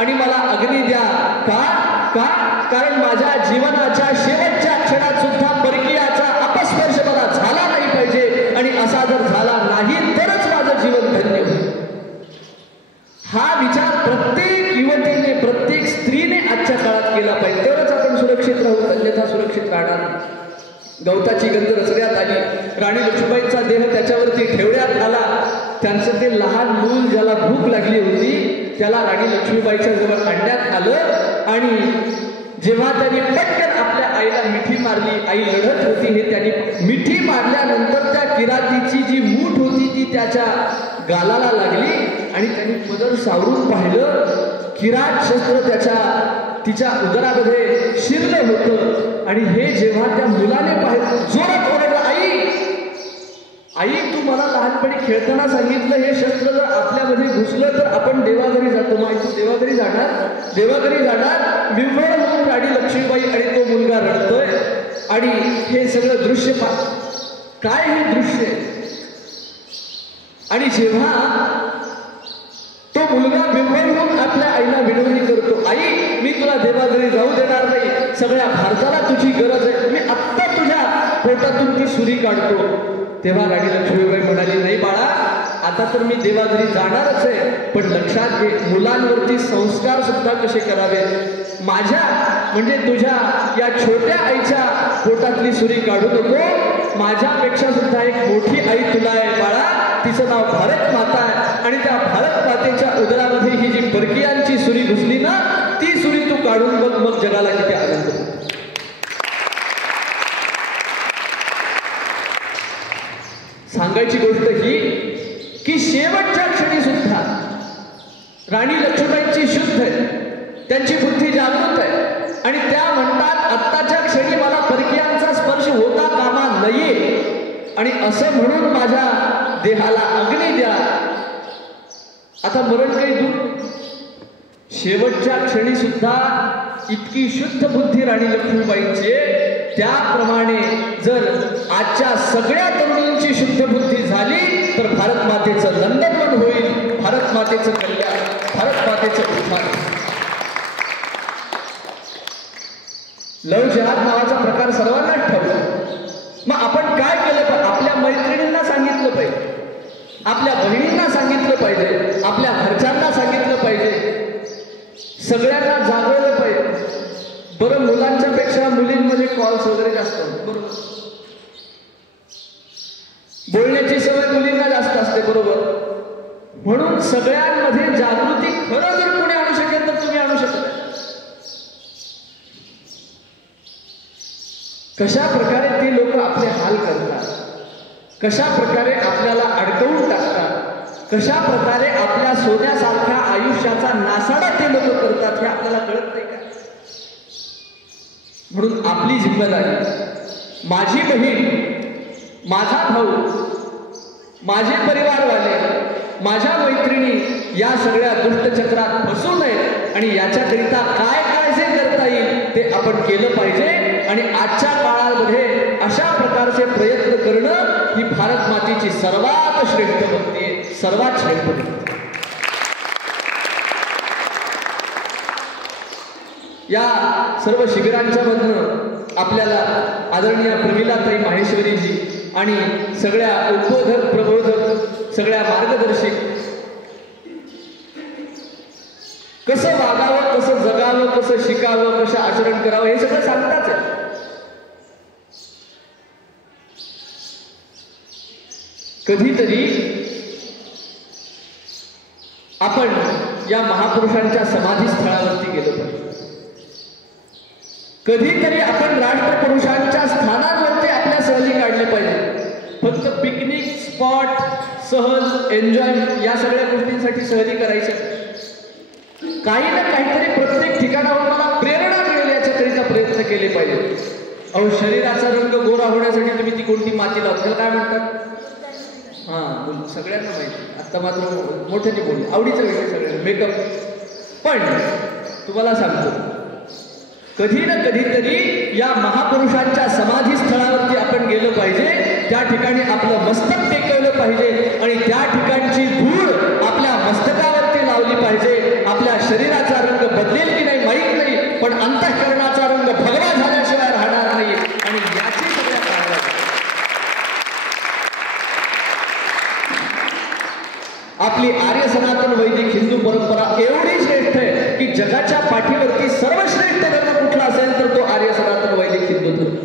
आणि मला अग्नी द्या. का का कारण माझ्या जीवनाच्या शेवटच्या क्षणात सुद्धा परकीयाचा अपस्पर्श मला झाला नाही पाहिजे, आणि असा जर झाला नाही तरच माझं जीवन धन्य होईल. हा विचार प्रत्येक युवतीने, प्रत्येक स्त्रीने आजच्या काळात केला पाहिजे. तेवढंच आपण सुरक्षित राहू, अन्यथा सुरक्षित राहणार. गवताची गंध रचण्यात आली. राणी लक्ष्मीबाईंचा देह त्याच्यावरती ठेवण्यात आला. त्यांचं ते लहान मूल ज्याला भूक लागली होती त्याला राणी लक्ष्मीबाईच्या जवळ आणण्यात आलं, आणि जेव्हा त्यांनी पटकन आपल्या आईला मिठी मारली, आई लढत होती हे त्यांनी मिठी मारल्यानंतर त्या किरातीची जी मूठ होती ती त्याच्या गालाला लागली, आणि त्यांनी पदर सावरून पाहिलं. किरात शस्त्र तिच्या उदरामध्ये शिरलं होतं, आणि हे जेव्हा त्या मुलाने पाहिलं जोरात ओरडला, आई आई तू मला लहानपणी खेळताना सांगितलं हे शस्त्र जर आपल्यामध्ये घुसलं तर आपण देवाघरी जातो. मग तू देवाघरी जाणार? देवाघरी जाणार? विव्हळ होऊन राणी लक्ष्मीबाई आणि तो मुलगा रडतोय, आणि हे सगळं दृश्य काय हे दृश्य. आणि जेव्हा तो मुलगा विव्हळ होऊन आपल्या आईला विनवणी करतो, आई मी तुला देवाघरी जाऊ देणार नाही, सगळ्या भारताला तुझी गरज आहे, मी आत्ता तुझ्या पोटातून ती सुरी काढतो. तेव्हा राणी लक्ष्मीबाई म्हणाली, नाही बाळा, आता तर मी देवाघरी जाणारच आहे, पण लक्षात घे मुलांवरती संस्कार सुद्धा कसे करावे. माझ्या म्हणजे तुझ्या या छोट्या आईच्या पोटातली सुरी काढू नको, माझ्यापेक्षा सुद्धा एक मोठी आई तुला आहे बाळा, तिचं नाव भारत माता आहे, आणि त्या भारत मातेच्या उदरामध्ये ही जी परकीयांची सुरी घुसली ना, ती सुरी तू काढून बघ, मग जगाला किती आनंद होतो. सांगायची गोष्ट ही की शेवटच्या क्षणी सुद्धा राणी लक्ष्मीबाईंची शुद्ध आहे, त्यांची बुद्धी जागृत आहे, आणि त्या म्हणतात आत्ताच्या क्षणी मला परकीयांचा स्पर्श होता कामा नये, आणि असं म्हणून माझ्या देहाला अग्नी द्या. आता मरण काही दूर, शेवटच्या क्षणी सुद्धा इतकी शुद्ध बुद्धी राणी लक्ष्मीबाईंची. त्याप्रमाणे जर आजच्या सगळ्या तरुणींची शुद्ध बुद्धी झाली तर भारत मातेचं नंदनवन होईल, भारत मातेचं कल्याण, भारत मातेचं उत्थान. लव जिहाद नावाचा प्रकार सर्वांनाच ठाऊक. मग आपण काय केलं पाहिजे? आपल्या मैत्रिणींना सांगितलं पाहिजे, आपल्या बहिणींना सांगितलं पाहिजे, आपल्या घरच्यांना सांगितलं पाहिजे, सगळ्यांना जागवलं पाहिजे. बरं, मुलांच्या पेक्षा मुलींमध्ये कॉल्स वगैरे जास्त होते, बरोबर, बोलण्याची सवय मुलींना जास्त असते, बरोबर. म्हणून सगळ्यांमध्ये जागृती खरं जर कोणी आणू शकेल तर तुम्ही आणू शकता. कशा प्रकारे ते लोक आपले हाल करतात, कशा प्रकारे आपल्याला अडकवून टाकतात, कशा प्रकारे आपल्या सोन्यासारख्या आयुष्याचा नासाडा ते लोक करतात हे आपल्याला कळत नाही का? म्हणून आपली जिम्मेदारी, माझी बहीण, माझा भाऊ, माझे परिवारवाले, माझ्या मैत्रिणी या सगळ्या दुष्टचक्रात फसू नये, आणि याच्याकरिता काय काय जे करता येईल ते आपण केलं पाहिजे. आणि आजच्या काळामध्ये अशा प्रकारचे प्रयत्न करणं ही भारत मातेची सर्वात श्रेष्ठ भक्ती आहे, सर्वात श्रेष्ठ भक्ती. या सर्व शिबिरांच्या मधनं आपल्याला आदरणीय प्रमिलाताई माहेश्वरीजी आणि सगळ्या उद्बोधक, प्रबोधक, सगळ्या मार्गदर्शक कसं वागावं, कसं जगावं, कसं शिकावं, कसं आचरण करावं हे सगळं सांगताच आहे. कधीतरी आपण या महापुरुषांच्या समाधी स्थळावरती गेलो पाहिजे. कधीतरी आपण राष्ट्रपुरुषांच्या स्थानांवरती आपल्या सहली काढल्या पाहिजे. फक्त पिकनिक स्पॉट, सहल, एन्जॉय या सगळ्या गोष्टींसाठी सहली करायच्या. काही ना काहीतरी प्रत्येक ठिकाणावर मला प्रेरणा मिळेल याच्याकरिता प्रयत्न केले पाहिजे. अहो, शरीराचा रंग गोरा होण्यासाठी तुम्ही ती कोणती माती लावता, त्याला काय म्हणतात? सगळ्यांना माहिती. आता मात्र मोठ्याने बोलले, आवडीचं विषय सगळ्यांना, मेकअप. पण तुम्हाला सांगतो, कधी ना कधीतरी या महापुरुषांच्या समाधी स्थळावरती आपण गेलं पाहिजे. त्या ठिकाणी आपलं मस्तक टेकवलं पाहिजे, आणि त्या ठिकाणची धूळ आपल्या मस्तकावर आपली आर्य सनातन वैदिक हिंदू परंपरा एवढी श्रेष्ठ आहे की जगाच्या पाठीवरती सर्वश्रेष्ठ धर्म कुठला असेल तर तो आर्य सनातन वैदिक हिंदू धर्म.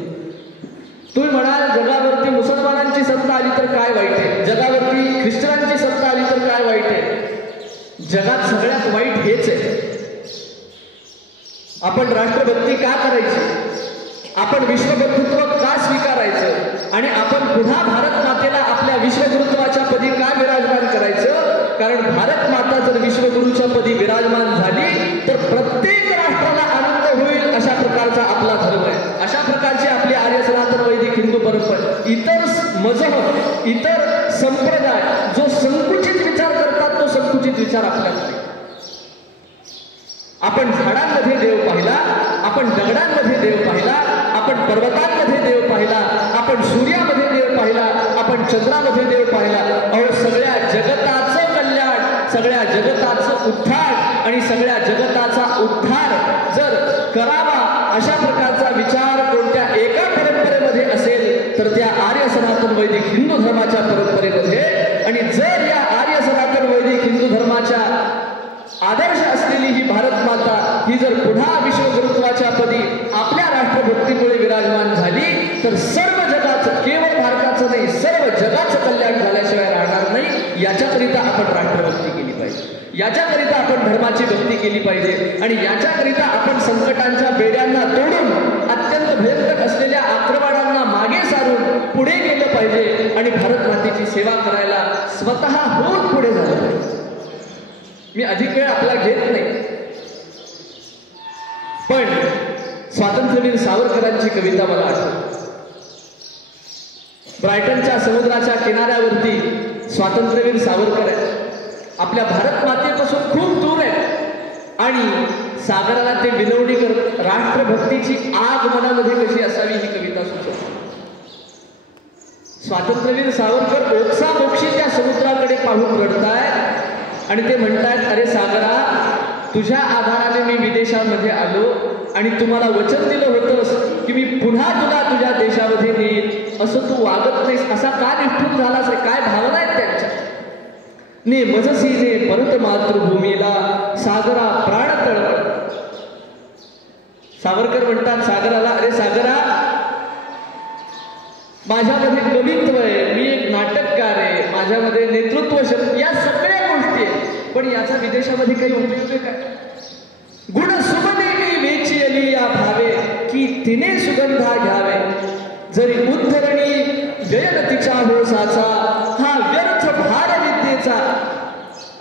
तुम्ही म्हणाल जगावरती मुसलमानांची सत्ता आली तर काय वाईट आहे, जगावरती ख्रिश्चनांची सत्ता आली तर काय वाईट आहे. जगात सगळ्यात वाईट हेच आहे. आपण राष्ट्रभक्ती का करायची, आपण विश्वबंधुत्व का स्वीकारायचं आणि आपण पुन्हा भारत मातेला आपल्या विश्वगुरुत्वाच्या पदी का विराजमान करायचं. कारण भारत माता जर विश्वगुरूच्या पदी विराजमान झाली तर प्रत्येक राष्ट्राला आनंद होईल अशा प्रकारचा आपला धर्म आहे. अशा प्रकारची आपली आर्य सनातन वैदिक हिंदू परंपरा. इतर मजहब, इतर संप्रदाय जो संकुचित विचार करतात तो संकुचित विचार आपल्यात नाही. आपण झाडांमध्ये देव पाहिला, आपण दगडांमध्ये देव पाहिला, आपण पर्वतांमध्ये देव पाहिला, आपण सूर्यामध्ये देव पाहिला, आपण चंद्रामध्ये देव पाहिला. अहो सगळ्या जगताचं कल्याण, सगळ्या जगताचं उद्धार आणि सगळ्या जगताचा उद्धार जर करावा अशा प्रकारचा विचार कोणत्या एका परंपरेमध्ये असेल तर त्या आर्य सनातन वैदिक हिंदू धर्माच्या परंपरेमध्ये. आणि जर या आर्य सनातन वैदिक हिंदू धर्माच्या आदर्श असलेली ही भारत माता ही जर पुन्हा विश्वगुरुत्वाच्या पदी आपल्या राष्ट्रभक्तीमुळे विराजमान झाली तर सर्व जगाचं, केवळ भारताचं नाही सर्व जगाचं कल्याण झाल्याशिवाय राहणार नाही. याच्याकरिता आपण राष्ट्रभक्ती केली पाहिजे, याच्याकरिता आपण धर्माची भक्ती केली पाहिजे आणि याच्याकरिता आपण संकटांच्या बेड्यांना तोडून अत्यंत भयंकर असलेल्या आक्रमणांना मागे सारून पुढे गेलं पाहिजे आणि भारत मातेची सेवा करायला स्वतः होऊन पुढे झालं पाहिजे. मी अधिक वेळ आपला घेत नाही, पण स्वातंत्र्यवीर सावरकरांची कविता मला आठवते. ब्रायटनच्या समुद्राच्या किनाऱ्यावरती स्वातंत्र्यवीर सावरकर आहेत, आपल्या भारत मातेपासून खूप दूर आहेत आणि सागराला ते विनवणी करत राष्ट्रभक्तीची आग मनामध्ये कशी असावी ही कविता सुचवते. स्वातंत्र्यवीर सावरकर ओक्सा मोक्षी त्या समुद्राकडे पाहून रडतायत आणि ते म्हणतात, अरे सागरा, तुझ्या आधाराने मी विदेशामध्ये आलो आणि तुम्हाला वचन दिलं होतंस की मी पुन्हा तुला तुझ्या देशामध्ये नेईन, असं तू वागत नाहीस, असा का निष्ठूर झालास, काय भावना आहेत त्यांच्या. ने मजसीने परत मातृभूमीला सागरा प्राण तळमळ. सावरकर म्हणतात सागराला, अरे सागरा, माझ्यामध्ये कवित्व आहे, मी एक नाटककार आहे, माझ्यामध्ये नेतृत्व शक्ती, या सगळ्या गोष्टी आहेत, पण याचा विदेशामध्ये काही उपयोग आहे काय. गुण सुमने वेचियली या भावे की तिने सुगंधा घ्यावे, जरी उद्धरणी जयनतीचा हो साचा हा व्यर्थ भार विद्येचा.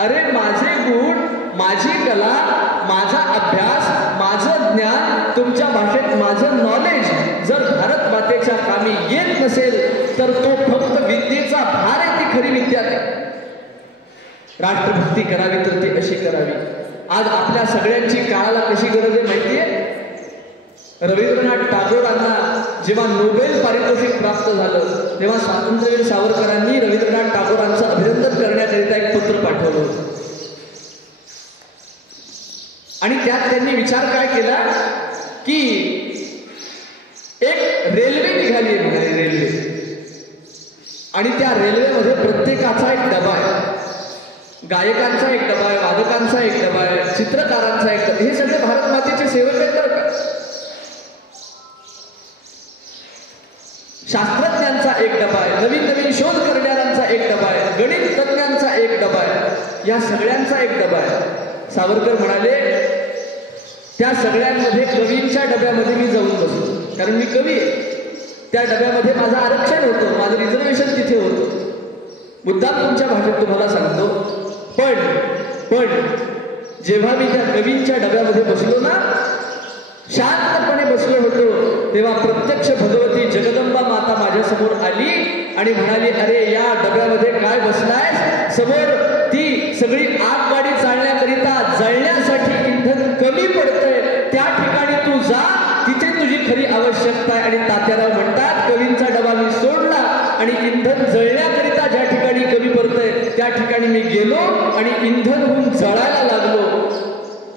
अरे माझे गुण, माझी कला, माझा अभ्यास, माझं ज्ञान, तुमच्या भाषेत माझं नॉलेज जर भारत मातेच्या कामी येत नसेल तर तो फक्त विद्येचा भार आहे, ती खरी विद्या नाही. राष्ट्रभक्ती करावी तर ती अशी करावी. आज आपल्या सगळ्यांची काळाला कशी गरज आहे माहितीये. रवींद्रनाथ टागोरांना जेव्हा नोबेल पारितोषिक प्राप्त झालं तेव्हा स्वातंत्र्यवीर सावरकरांनी रवींद्रनाथ टागोरांचं अभिनंदन करण्याकरिता एक पत्र पाठवलं होतं आणि त्यात त्यांनी विचार काय केला की एक रेल्वे निघाली आहे, रेल्वे, आणि त्या रेल्वेमध्ये प्रत्येकाचा एक डबा आहे, गायकांचा एक डबा आहे, वादकांचा एक डबा आहे, चित्रकारांचा एक डबा, हे सगळे भारत मातेचे सेवक आहेत बरं का. शास्त्रज्ञांचा एक डबा आहे, नवीन नवीन शोध करणाऱ्यांचा एक डबा आहे, गणित तज्ञांचा एक डबा आहे, या सगळ्यांचा एक डबा आहे. सावरकर म्हणाले त्या सगळ्यांमध्ये कवींच्या डब्यामध्ये मी जाऊन बसलो, कारण मी कवी आहे. त्या डब्यामध्ये माझं आरक्षण होतं, माझं रिझर्वेशन तिथे होतं. मुद्दाम तुमच्या भाषेत तुम्हाला सांगतो, पण जेव्हा मी त्या कवींच्या डब्यामध्ये बसलो ना, शांतपणे बसलो होतो, तेव्हा प्रत्यक्ष भगवती जगदंबा माता माझ्या समोर आली आणि म्हणाली, अरे या डब्यामध्ये काय बसलायस, समोर ती सगळी आगगाडी चालण्याकरिता जळण्यासाठी इंधन कमी पडतंय, त्या ठिकाणी तू जा, तिथे तुझी खरी आवश्यकता आहे. आणि तात्याराव म्हणतात कवींचा डबा मी सोडला आणि इंधन जळण्याकरिता ज्या ठिकाणी कमी पडतंय त्या ठिकाणी मी गेलो आणि इंधन होऊन जळायला लागलो.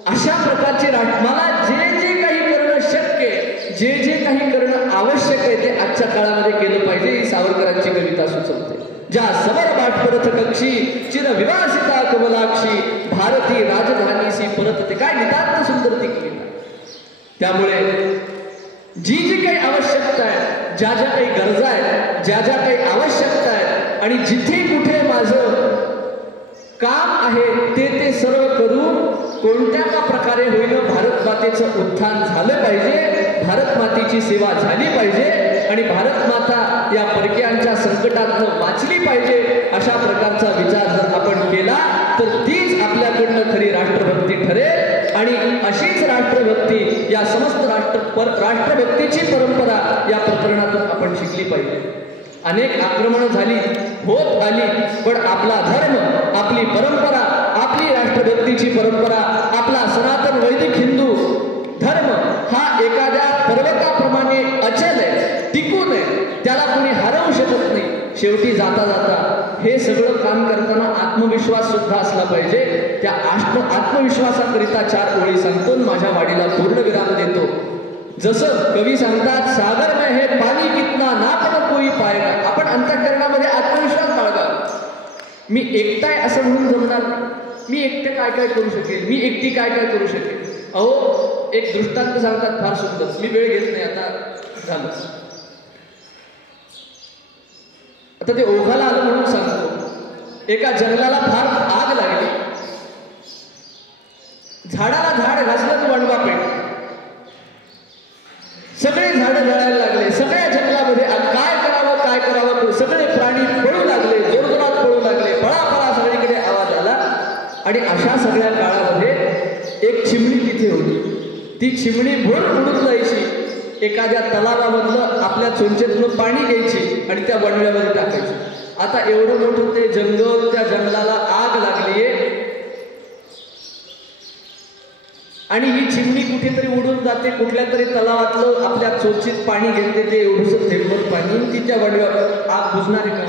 अशा प्रकारचे मला जे जे काही करणं शक्य आहे, जे जे काही करणं आवश्यक आहे ते आजच्या काळामध्ये केलं पाहिजे, ही सावरकरांची कविता सुचवते. ज्या समर बाष्परथ कक्षी चिरविवासिता कमलाक्षी भारती राजधानीसी परत. ते काय नितांत सुंदर ती कविता. त्यामुळे जी जी काही आवश्यकता आहे, ज्या ज्या काही गरजा आहेत, ज्या ज्या काही आवश्यकता आहेत आणि जिथे कुठे माझं काम आहे ते सर्व करून कोणत्या का प्रकारे होईना भारत मातेचं उत्थान झालं पाहिजे, भारत मातेची सेवा झाली पाहिजे आणि भारत माता या परकीयांच्या संकटातनं वाचली पाहिजे, अशा प्रकारचा विचार जर आपण केला तर तीच आपल्याकडनं खरी राष्ट्रभक्ती ठरेल. आणि अशीच राष्ट्रभक्ती या समस्त राष्ट्रभक्तीची परंपरा या प्रकरणातून आपण शिकली पाहिजे. अनेक आक्रमणं झाली, होत आली, पण आपला धर्म, आपली परंपरा, आपली राष्ट्रभक्तीची परंपरा, आपला सनातन वैदिक हिंदू धर्म हा एखाद्या पर्वताप्रमाणे अचल आहे, टिकून आहे, त्याला कोणी हरवू शकत नाही. शेवटी जाता जाता हे सगळं काम करताना आत्मविश्वास सुद्धा असला पाहिजे. त्या आत्मविश्वासाकरिता 4 ओळी सांगतो, माझ्या वाडीला पूर्ण विराम देतो. जसं कवी सांगतात, सागर में है पाणी कितना नाप न कोई पाएगा. आपण अंतःकरणामध्ये आत्मविश्वास बाळगा. मी एकटा आहे असं म्हणून जमणार नाही. मी एकटे काय काय करू शकेल, मी एकटी काय काय करू शकेल. अहो, एक दृष्टांत सांगतात फार सुंदर. मी वेळ घेत नाही, आता झालं. आता ते ओघाला आलं म्हणून सांगतो. एका जंगलाला फार आग लागली. झाडाला झाड घासलं तर वणवा पेटला. सगळे झाडं जळायला लागले. सगळ्या जंगलामध्ये काय करावं सगळे प्राणी पळू लागले, जोरजोरात पळू लागले. पळा सगळीकडे आवाज आला. आणि अशा सगळ्या काळामध्ये एक चिमणी तिथे होती. ती चिमणी भोर उडून जायची. एखाद्या तलावामधलं आपल्या चोंचेतून पाणी घ्यायची आणि त्या वणव्यामध्ये टाकायची. आता एवढं मोठं ते जंगल, त्या जंगलाला आग लागलीये आणि ही चिमणी कुठेतरी उडून जाते, कुठल्या तरी तलावातलं आपल्या चोचीत पाणी घेते. ते एवढंसं थेंबत पाणी तिच्या वणव्यावर. आग बुजणार आहे का?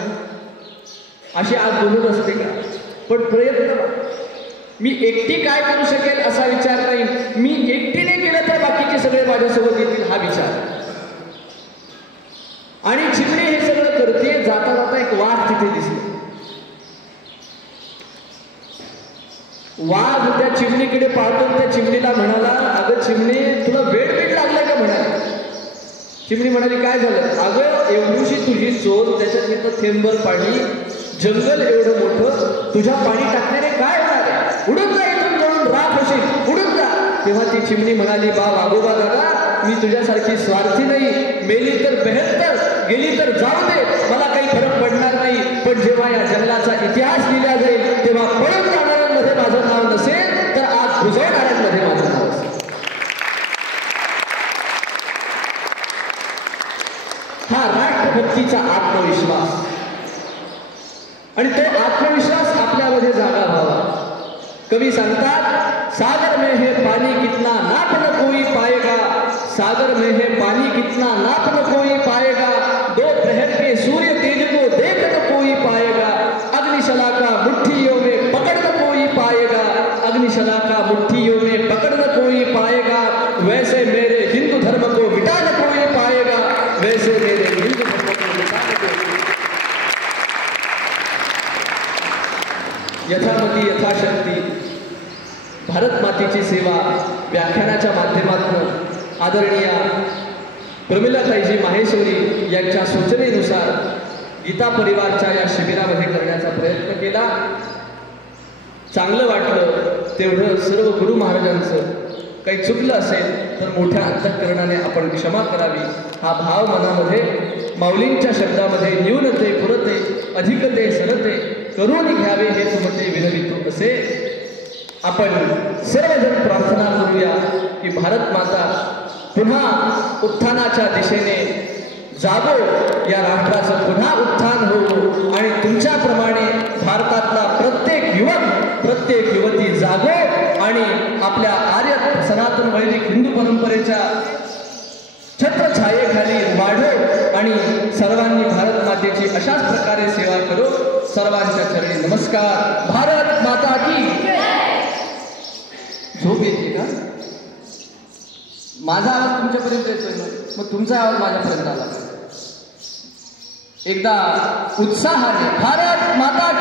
अशी आग बुजत असते का? पण प्रयत्न, मी एकटी काय करू शकेल असा विचार नाही. मी एकटीने केलं तर बाकीचे सगळे माझ्यासोबत येतील हा विचार. आणि चिमणी हे सगळं करते. जाता जाता एक वाघ तिथे दिसला. वाघ त्या चिमणीकडे पाहतो. त्या चिमणीला म्हणाला, अगं चिमणी, तुला वेळ लागलाय का? म्हणाली. चिमणी म्हणाली, काय झालं? अगं, एवढीशी तुझी चोच, त्याच्यात इथं थेंबर पाणी, जंगल एवढं मोठं, तुझ्या पाणी टाकण्याने काय होणार आहे? उडून जा इथून, जळून राख होशील, उडून जा. तेव्हा ती चिमणी म्हणाली, वाघोबा दादा, मी तुझ्यासारखी स्वार्थी नाही. मेली तर बेहत्तर, गेली तर जाऊ दे, मला काही फरक पडणार नाही. पण जेव्हा या जंगलाचा इतिहास लिहिला जाईल तेव्हा पळून जाणाऱ्यांमध्ये माझं नाव नसेल, तर आज बुजवणाऱ्यांमध्ये माझं नाव असेल. हा राष्ट्रभक्तीचा आत्मविश्वास. आणि तो आत्मविश्वास आपल्यामध्ये जागा व्हावा. कवी सांगतात, सागर में है पानी कितना नाप न कोई पाएगा, सागर में है पानी कितना नाप न कोई पाएगा, दो प्रहर के सूर्य तेज को देख न कोई पाएगा, अग्निशलाका मुट्ठियों में पकड़ न कोई पाएगा, अग्निशलाका मुट्ठियों में पकड़ न कोई पाएगा, वैसे मेरे हिंदू धर्म को मिटा न कोई पाएगा, वैसे मेरे हिंदू धर्म को मिटा न कोई. यथामती यथाशक्ती भारत मातेची सेवा व्याख्यानाच्या माध्यमातून आदरणीय प्रमिलाताईजी माहेश्वरी यांच्या सूचनेनुसार गीता परिवारच्या या शिबिरामध्ये करण्याचा प्रयत्न केला. चांगलं वाटलं तेवढं. सर्व गुरु महाराजांचं काही चुकलं असेल तर मोठ्या अंतःकरणाने आपण क्षमा करावी. हा भाव मनामध्ये माऊलींच्या शब्दामध्ये न्यूनते पुरते अधिकते सरते करून घ्यावे हे तुमचे विनवितो असे आपण सर्वजण प्रार्थना करूया की भारत माता पुन्हा उत्थानाच्या दिशेने जागो, या राष्ट्राचं पुन्हा उत्थान हो आणि तुमच्याप्रमाणे भारतातला प्रत्येक युवक प्रत्येक युवती जागो आणि आपल्या आर्य सनातन वैदिक हिंदू परंपरेच्या छत्रछायेखाली वाढो आणि सर्वांनी भारत मातेची अशाच प्रकारे सेवा करो. सर्वांच्या चरणी नमस्कार. भारत माता की. झोप येते का? माझा आवाज तुमच्यापर्यंत येतोय ना? मग तुमचा आवाज माझ्यापर्यंत आला. एकदा उत्साहाने भारत माता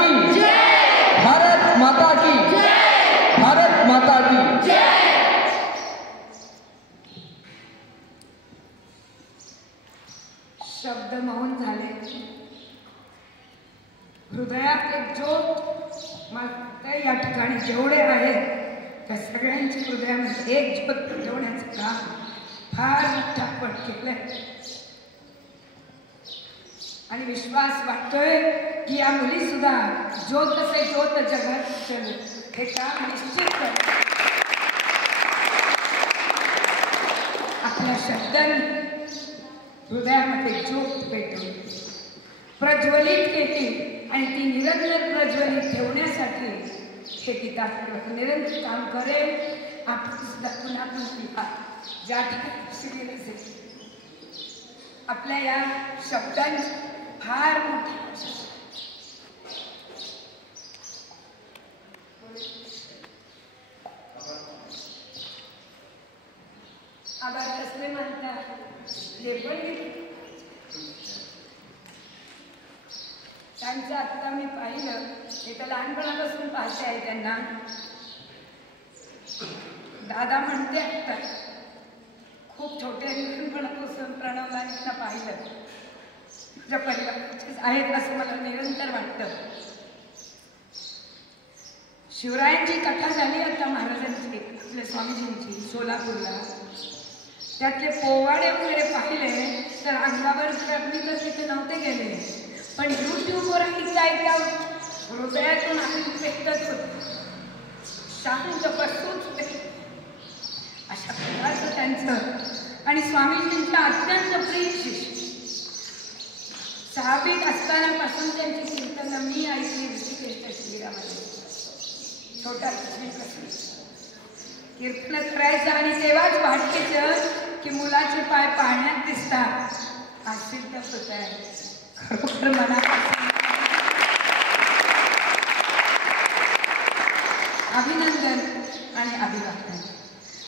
हृदयात एक ज्योत मला या ठिकाणी जेवढे आहेत त्या सगळ्यांच्या हृदयामध्ये एक ज्योत पेटवण्याचं काम फार मोठं आपण केलंय आणि विश्वास वाटतोय की या मुली सुद्धा ज्योत से ज्योत जगत चलो हे काम निश्चित कर आपल्या शब्दांनी हृदयामध्ये ज्योत पेटवली प्रज्वलित केली आणि ती निरंतर प्रज्वलित ठेवण्यासाठी हे गीता निरंतर काम करेल. आपण सुद्धा पुन्हा पुन्हा ज्या ठिकाणी आपल्या या शब्दांची फार मोठी आभार कसले म्हणतात लेबल त्यांचं आत्ता मी पाहिलं ते तर लहानपणापासून पाहते आहे त्यांना दादा म्हणते आता खूप छोट्या लहानपणापासून प्रणवदानींना पाहिलं तुझ्या परिवाराचेच आहेत असं मला निरंतर वाटतं. शिवरायांची कथा झाली आता महाराजांची आपल्या स्वामीजींची सोलापूरला त्यातले पोवाडे वगैरे पाहिले तर अंगावर मी तर तिथे नव्हते गेले पण यूट्यूबवर ऐका हृदयातून आम्ही पेटत होतो शांत बसूच अशा प्रकारचं त्यांचं आणि स्वामीजींच्या अत्यंत प्रिय शिष्य 6वीत असतानापासून त्यांची कीर्तनं मी ऐकली ऋषिकेश शिबिरामध्ये छोट्या कीर्तन करायचं आणि तेव्हाच वाटतेच की मुलाचे पाय पाण्यात दिसतात आशीर्वाद होत आहे खरोखर मनापासून